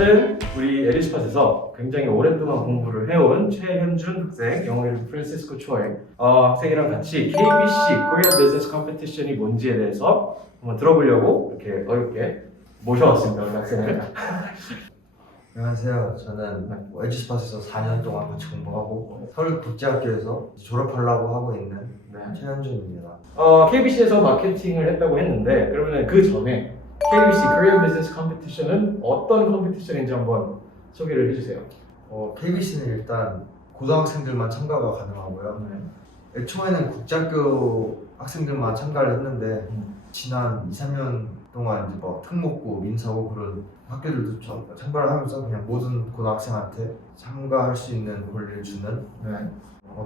오늘은 우리 에듀스팟에서 굉장히 오랫동안 공부를 해온 최현준 학생, 영어 이름 프란시스코 초이 학생이랑 같이 KBC Korea Business Competition이 뭔지에 대해서 한번 들어보려고 이렇게 어렵게 모셔왔습니다, 우리 학생을. 안녕하세요. 저는 에듀스팟에서 4년 동안 같이 공부하고 서울국제학교에서 졸업하려고 하고 있는 최현준입니다. KBC에서 마케팅을 했다고 했는데 그러면 그 전에 KBC Korean Business Competition은 어떤 컴피티션인지 한번 소개를 해주세요. KBC는 일단 고등학생들만 참가가 가능하고요. 애초에는 국제학교 학생들만 참가를 했는데 지난 2, 3년 동안 이제 뭐 특목고, 민사고 그런 학교들도 참가를 하면서 그냥 모든 고등학생한테 참가할 수 있는 권리를 주는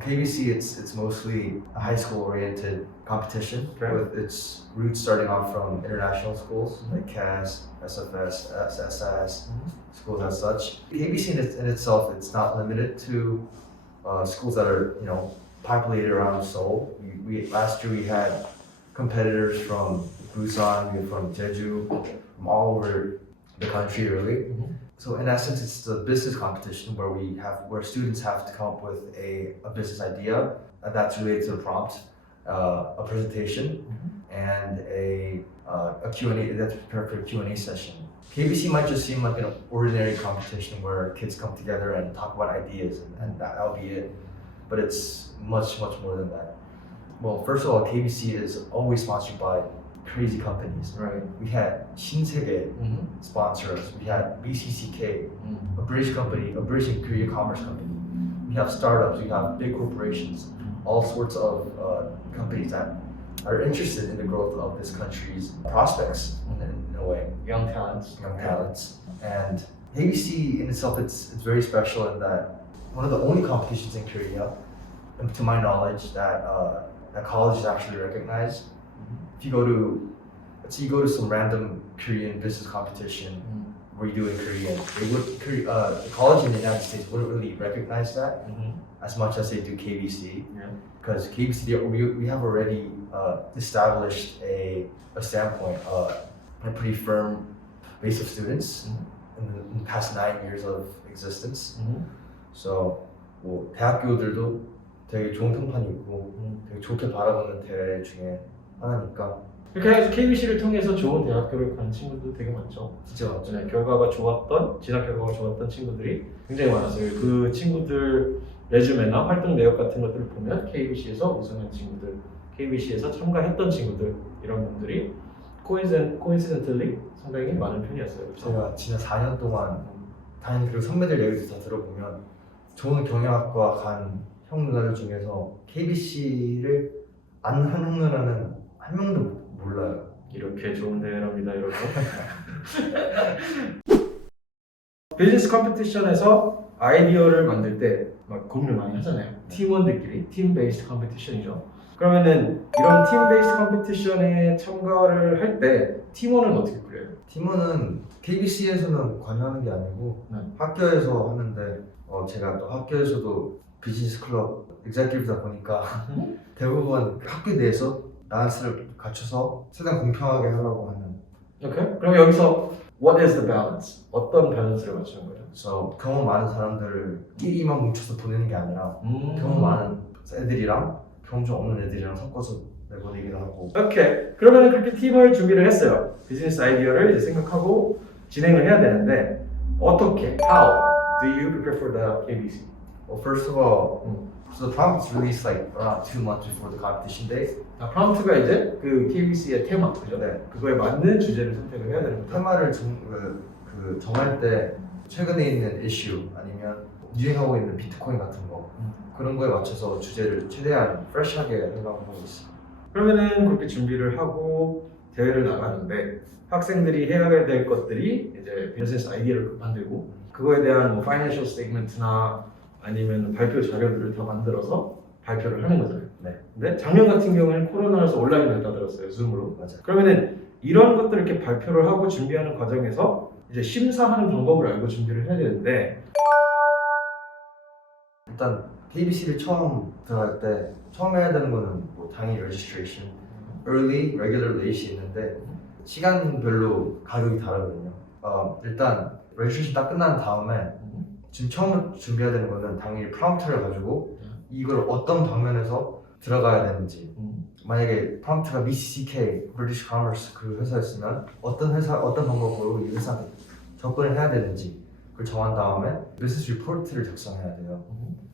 KBC it's mostly a high school oriented competition with its roots starting off from international schools like CAS, SFS, SSS, schools as such. KBC in itself it's not limited to schools that are populated around Seoul. We last year we had competitors from Busan, from Jeju, from all over the country really. So in essence, it's the business competition where students have to come up with a business idea that's related to the prompt, a presentation, and a Q&A that's prepared for a Q&A session. KBC might just seem like an ordinary competition where kids come together and talk about ideas and that'll be it. But it's much more than that. Well, first of all, KBC is always sponsored by crazy companies. Right. We had Shinsegae sponsor us. We had BCCK, a British company, a British and Korean commerce company. We have startups. We have big corporations, all sorts of companies that are interested in the growth of this country's prospects in a way. Young talents. And KBC in itself, it's very special in that one of the only competitions in Korea, and to my knowledge, that colleges actually recognize. If you go to some random Korean business competition where you do it in Korean, the college in the United States wouldn't really recognize that as much as they do KBC. Because KBC, we have already established a standpoint, a pretty firm base of students in the past 9 years of existence. So 뭐 대학교들도 되게 좋은 평판이 있고 되게 좋게 바라보는 대회 중에 하나니까. 이렇게 해서 KBC를 통해서 좋은 대학교를 간 친구도 되게 많죠. 진짜 맞죠. 진학 결과가 좋았던 친구들이 굉장히 많았어요. 그 친구들 레주메나 활동 내역 같은 것들을 보면 KBC에서 우승한 친구들, KBC에서 참가했던 친구들 이런 분들이 coincidentally 상당히 많은 편이었어요. 그렇죠? 제가 지난 4년 동안 다닌 그리고 선배들 얘기도 다 들어보면 좋은 경영학과 간 형 누나들 중에서 KBC를 안 한 형 누나는 한 명도 몰라요. 이렇게 좋은 대회랍니다, 여러분. 비즈니스 컴피티션에서 아이디어를 만들 때 막 고민을 많이 하잖아요. 팀원들끼리 팀 베이스드 컴피티션이죠. 그러면은 이런 팀 베이스드 컴피티션에 참가를 할 때 팀원은 어떻게 그려요? 팀원은 KBC에서는 관여하는 게 아니고 학교에서 하는데 제가 또 학교에서도 비즈니스 클럽 executive다 보니까 대부분 학교 내에서 밸런스를 갖춰서 최대한 공평하게 하려고 하는. 오케이. 그럼 여기서 what is the balance? 어떤 밸런스를 맞추는 거예요? 그래서 경험 많은 사람들끼리만 뭉쳐서 보내는 게 아니라 경험 많은 애들이랑 경험 좀 없는 애들이랑 섞어서 내보내기도 하고. 오케이. 그러면 그렇게 팀을 준비를 했어요. 비즈니스 아이디어를 이제 생각하고 진행을 해야 되는데 어떻게? How do you prepare for the KBC? Well, first of all, so the prompt is released like around 2 months before the competition date. 프롬프트가 이제 그 KBC의 테마, 그죠? 네. 그거에 맞는 주제를 선택을 해야 되는 거죠. 테마를 정할 때 최근에 있는 이슈 아니면 유행하고 있는 비트코인 같은 거 그런 거에 맞춰서 주제를 최대한 프레시하게 생각하고 있어요. 그러면은 그렇게 준비를 하고 대회를 나가는데 학생들이 해야 될 것들이 이제 비즈니스 아이디어를 만들고 그거에 대한 뭐 파이낸셜 스테이트먼트나 아니면 발표 자료들을 다 만들어서 발표를 하는 거잖아요. 네. 근데 작년 같은 경우에는 코로나라서 온라인으로 했다 들었어요. 줌으로. 맞아요. 그러면은 이런 것들을 이렇게 발표를 하고 준비하는 과정에서 이제 심사하는 방법을 알고 준비를 해야 되는데 일단 KBC를 처음 들어갈 때 처음 해야 되는 거는 뭐 당연히 registration, early, regular, late이 있는데 시간별로 가격이 다르거든요. 일단 레지스트레이션 딱 끝난 다음에 지금 처음 준비해야 되는 거는 당연히 프롬프트를 가지고 이걸 어떤 방면에서 들어가야 되는지 만약에 프롬프트가 BCCK, British Commerce 그 회사였으면 어떤 방법으로 이 회사에 접근을 해야 되는지 그걸 정한 다음에 비즈니스 리포트를 작성해야 돼요.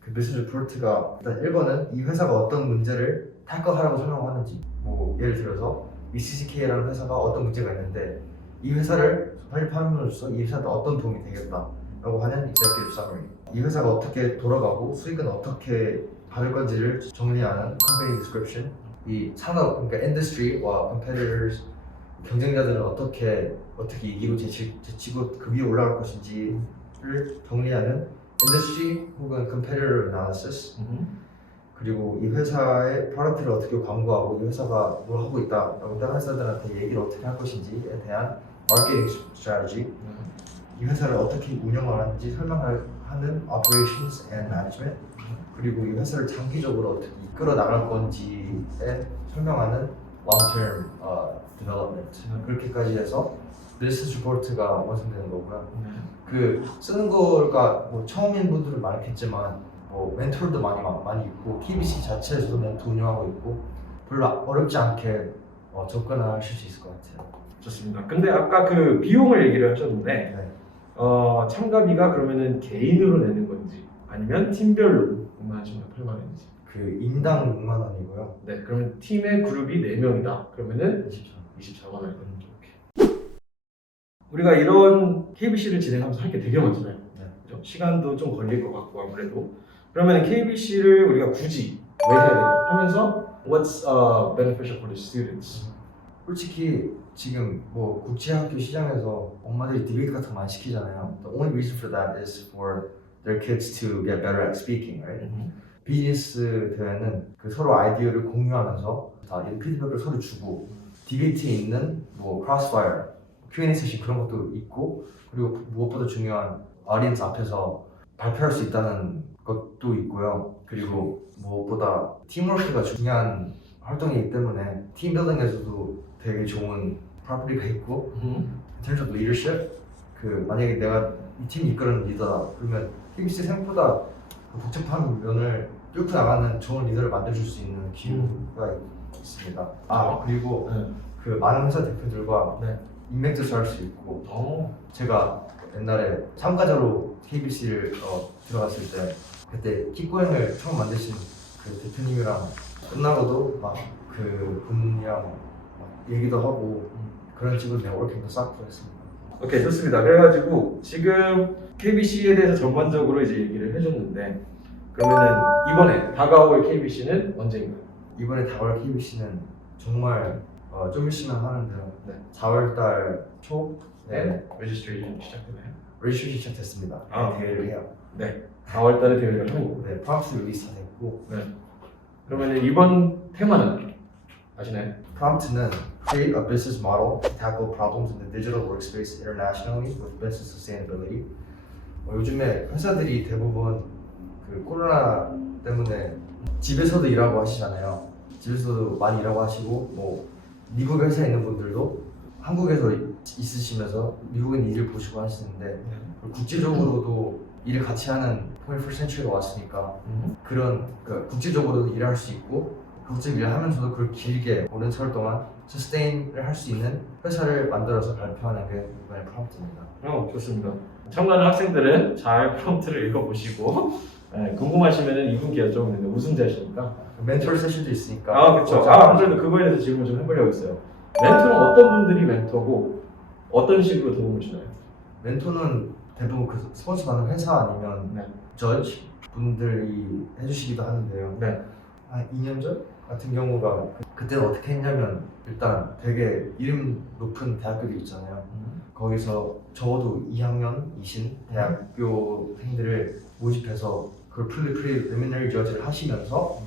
그 비즈니스 리포트가 일단 1번은 이 회사가 어떤 문제를 탈거하라고 설명하는지 뭐 예를 들어서 BCCK라는 회사가 어떤 문제가 있는데 이 회사를 빨리 파면으로써 이 회사한테 어떤 도움이 되겠다 라고 하는 executive summary. 이 회사가 어떻게 돌아가고 수익은 어떻게 받을 건지를 정리하는 company description. 이 산업, 그러니까 industry와 competitors, 경쟁자들은 어떻게 이기고 제치고 그 위에 올라갈 것인지를 정리하는 industry 혹은 competitor analysis. 그리고 이 회사의 프로덕트를 어떻게 광고하고 이 회사가 뭘 하고 있다라고 다른 회사들한테 얘기를 어떻게 할 것인지에 대한 마케팅 스트래티지. 이 회사를 어떻게 운영하는지 설명하는 operations and management. 그리고 이 회사를 장기적으로 어떻게 이끌어 나갈 건지에 설명하는 long-term development. 그렇게까지 해서 business report가 완성되는 거고요. 그 쓰는 거가 뭐 처음인 분들은 많겠지만 뭐 멘토도 많이 있고 KBC 자체에서도 멘토 운영하고 있고 별로 어렵지 않게 접근하실 수 있을 것 같아요. 좋습니다. 근데 아까 그 비용을 얘기를 하셨는데 네. 참가비가 그러면은 개인으로 내는 건지 아니면 팀별로 6만 원씩 8만 원인지. 그 인당 6만 원이고요. 네, 그러면 팀의 그룹이 4명이다. 그러면은 24만 원이거든요. 우리가 이런 KBC를 진행하면서 할 게 되게 많잖아요. 네. 그죠? 시간도 좀 걸릴 것 같고 아무래도. 그러면 KBC를 우리가 굳이 왜 해야 되냐 하면서 What's beneficial for the students? 솔직히 지금 뭐 국제학교 시장에서 엄마들이 디베이트 같은 거 많이 시키잖아요. The only reason for that is for their kids to get better at speaking, right? 비즈니스 대회는 그 서로 아이디어를 공유하면서 다 피드백을 서로 주고 디베이트에 있는 뭐 크로스파이어, Q&A 세션 그런 것도 있고 그리고 무엇보다 중요한 audience 앞에서 발표할 수 있다는 것도 있고요. 그리고 무엇보다 팀워크가 중요한 활동이기 때문에 팀 빌딩에서도 되게 좋은 프로퍼티가 있고 in terms of leadership 그 만약에 내가 이 팀 이끄는 리더다 그러면 KBC 생각보다 그 복잡한 면을 뚫고 나가는 좋은 리더를 만들어줄 수 있는 기회가 있습니다. 그리고 그 많은 회사 대표들과 인맥도 쌓을 수 있고 제가 옛날에 참가자로 KBC를 들어갔을 때 그때 킥고행을 처음 만드신 그 대표님이랑 끝나고도 막 그 분이랑 막 얘기도 하고 그런 식으로 네트워킹도 쌓고 했습니다. 오케이, 좋습니다. 그래가지고 지금 KBC에 대해서 전반적으로 이제 얘기를 해줬는데 그러면은 이번에 다가올 KBC는 언제인가요? 이번에 다가올 KBC는 정말 좀 있으면 하는데요. 네. 4월달 초에 레지스트레이션 시작되나요? 레지스트레이션 시작됐습니다. 대회를 해요. 네. 4월달에 대회를 하고. 네, 프롬프트 리리즈 다 됐고. 네. 그러면은 이번 테마는 아시나요? 프롬프트는 Create a business model to tackle problems in the digital workspace internationally with business sustainability. 요즘에 회사들이 대부분 그 코로나 때문에 집에서도 일하고 하시잖아요. 집에서도 많이 일하고 하시고 뭐 미국 회사에 있는 분들도 한국에서 있으시면서 미국인 일을 보시고 하시는데 국제적으로도 일을 같이 하는 21st century가 왔으니까 그런 국제적으로도 일할 수 있고 국제 일을 하면서도 그걸 길게 오랜 세월 동안 서스테인을 할 수 있는 회사를 만들어서 발표하는 게 이번에 프롬프트입니다. 좋습니다. 참가하는 학생들은 잘 프롬프트를 읽어보시고 궁금하시면은 이분께 여쭤보면 우승자시니까 멘토 세션도 있으니까. 그렇죠. 아무래도 그거에 대해서 질문을 좀 해보려고 했어요. 멘토는 어떤 분들이 멘토고 어떤 식으로 도움을 주나요? 멘토는 대부분 그 스폰서 받는 회사 아니면 저지 분들이 해주시기도 하는데요. 네. 한 2년 전 같은 경우가 그때는 어떻게 했냐면 일단 되게 이름 높은 대학교들 있잖아요. 거기서 적어도 2학년이신 대학교생들을 모집해서 그걸 프리리미너리 저지를 하시면서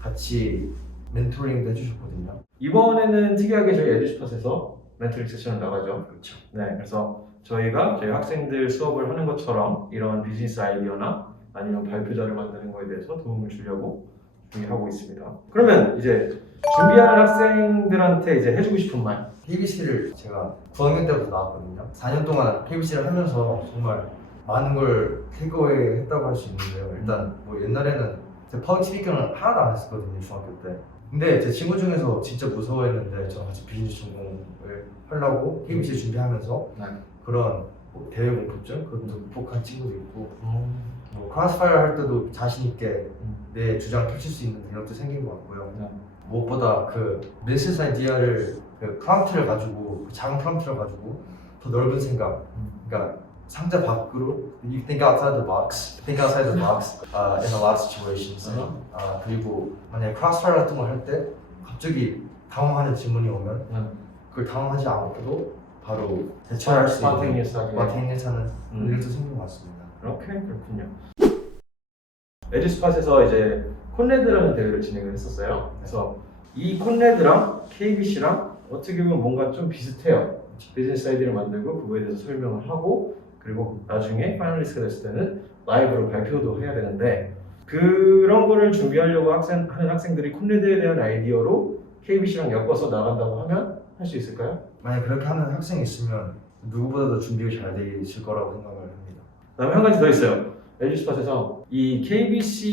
같이 멘토링도 해주셨거든요. 이번에는 특이하게 저희 에듀스팟에서 멘토링 세션을 나가죠. 그렇죠. 네, 그래서 저희가 저희 학생들 수업을 하는 것처럼 이런 비즈니스 아이디어나 아니면 발표자를 만드는 거에 대해서 도움을 주려고 준비하고 있습니다. 그러면 이제 준비하는 학생들한테 이제 해주고 싶은 말. KBC를 제가 9학년 때부터 나왔거든요. 4년 동안 KBC를 하면서 정말 많은 걸 테이크어웨이 했다고 할 수 있는데요. 일단 뭐 옛날에는 제가 퍼블릭 스피킹을 하나도 안 했었거든요, 중학교 때. 근데 제 친구 중에서 진짜 무서워했는데 저랑 같이 비즈니스 전공을 하려고 KBC 준비하면서 네. 그런 뭐 대외 공포증 그것도 극복한 친구도 있고 뭐 크로스파이어 할 때도 자신 있게 내 주장 펼칠 수 있는 능력도 생긴 것 같고요. 네. 무엇보다 그 비즈니스 아이디어를 그 프롬프트를 가지고 그 작은 프롬프트를 가지고 더 넓은 생각, 그러니까 상자 밖으로 you think outside the box, think outside the box in a lot of situations. 그리고 만약에 크로스파이어 같은 걸 할 때 갑자기 당황하는 질문이 오면 그걸 당황하지 않고도 바로 대처할 수 있는 스파테니스하는 능력도 생긴 것 같습니다. 그렇군요. 에듀스팟에서 이제 콘레드라는 대회를 진행을 했었어요. 그래서 이 콘레드랑 KBC랑 어떻게 보면 뭔가 좀 비슷해요. 비즈니스 아이디를 만들고 그거에 대해서 설명을 하고 그리고 나중에 파이널리스트가 됐을 때는 라이브로 발표도 해야 되는데 그런 거를 준비하려고 하는 학생들이 콘레드에 대한 아이디어로 KBC랑 엮어서 나간다고 하면 할 수 있을까요? 만약 그렇게 하는 학생이 있으면 누구보다도 준비가 잘 돼 있을 거라고 생각을 합니다. 그다음에 한 가지 더 있어요. 에듀스팟에서 이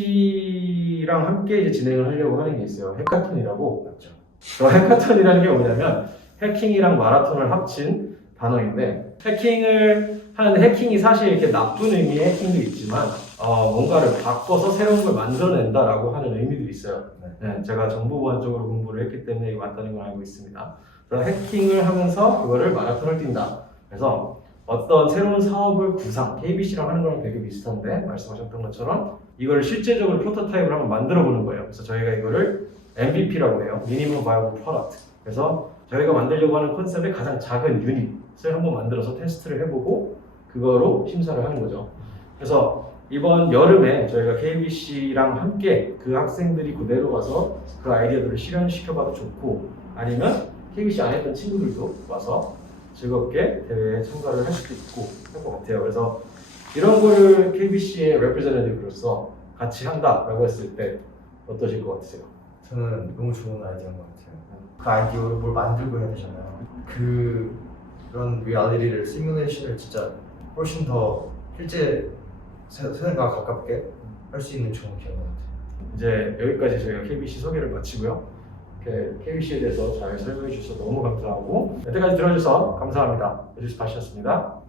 KBC랑 함께 이제 진행을 하려고 하는 게 있어요. 해카톤이라고. 맞죠? 그 해카톤이라는 게 뭐냐면 해킹이랑 마라톤을 합친 단어인데 해킹을 하는데 해킹이 사실 이렇게 나쁜 의미의 해킹도 있지만 뭔가를 바꿔서 새로운 걸 만들어낸다라고 하는 의미도 있어요. 네, 제가 정보보안 쪽으로 공부를 했기 때문에 이게 맞다는 걸 알고 있습니다. 그래서 해킹을 하면서 그거를 마라톤을 뛴다. 그래서 어떤 새로운 사업을 구상, KBC랑 하는 거랑 되게 비슷한데 말씀하셨던 것처럼 이걸 실제적으로 프로토타입을 한번 만들어 보는 거예요. 그래서 저희가 이거를 MVP라고 해요. Minimum Viable Product. 그래서 저희가 만들려고 하는 컨셉의 가장 작은 유닛을 한번 만들어서 테스트를 해보고 그거로 심사를 하는 거죠. 그래서 이번 여름에 저희가 KBC랑 함께 그 학생들이 그대로 가서 그 아이디어들을 실현시켜봐도 좋고 아니면 KBC 안 했던 친구들도 와서 즐겁게 대회에 참가를 할 수도 있고 할 것 같아요. 그래서 이런 거를 KBC의 레프레젠테티브로서 같이 한다라고 했을 때 어떠실 것 같으세요? 저는 너무 좋은 아이디어인 것 같아요. 그 아이디어로 뭘 만들고 해야 되잖아요. 그런 리얼리티를 시뮬레이션을 진짜 훨씬 더 실제 세상과 가깝게 할 수 있는 좋은 기회인 것 같아요. 이제 여기까지 저희가 KBC 소개를 마치고요. KBC에 대해서 잘 설명해 주셔서 너무 감사하고 여태까지 들어주셔서 감사합니다. 에듀스팟이었습니다.